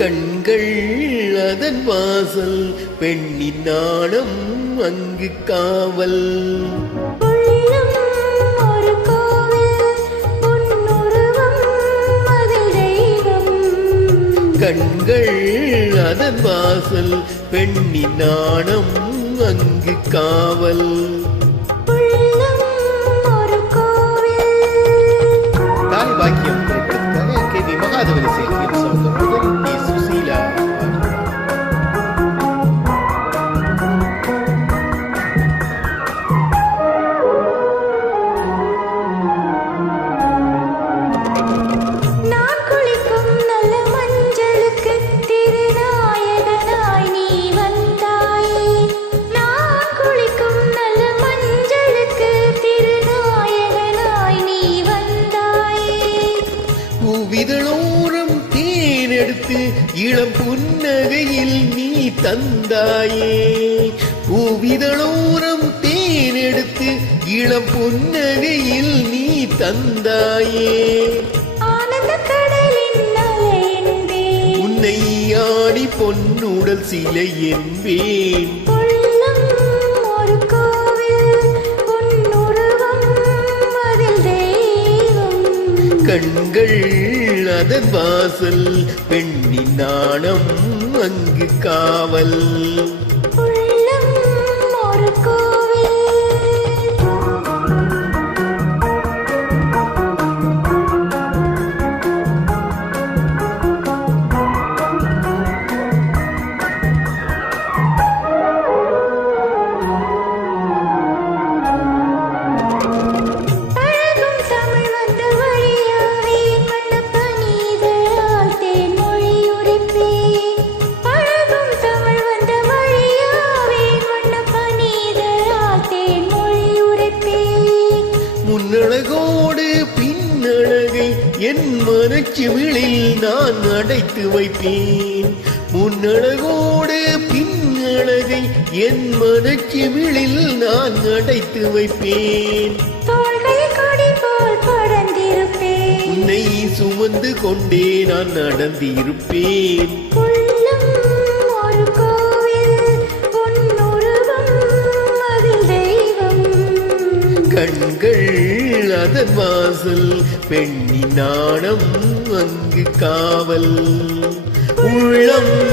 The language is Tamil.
அதன் வாசல் பெண்ணின் நாணம் அங்கு காவல். கண்கள் அதன் வாசல் பெண்ணின் நாணம் அங்கு காவல். பூவிதழோரம் தேனெடுத்து இளம் புன்னகையில் நீ தந்தாயே. பூவிதழோரம் தேனெடுத்து இளம் புன்னகையில் நீ தந்தாயே. உன்னை ஆடி பொன்னுடல் சிலை என்பேன். கண்கள் அதன் வாசல் பெண்ணின் நாணம் அங்கு காவல். என் மனச்சிமிழில் நான் அடைத்து வைப்பேன் முன்னழகோடு பின்னழகை என் மனச்சிமிழில் நான் அடைத்து வைப்பேன். உன்னை சுமந்து கொண்டே நான் நடந்திருப்பேன். கண்கள் அதன் வாசல் பெண்ணி நாணம் அங்கு காவல். உள்ளம்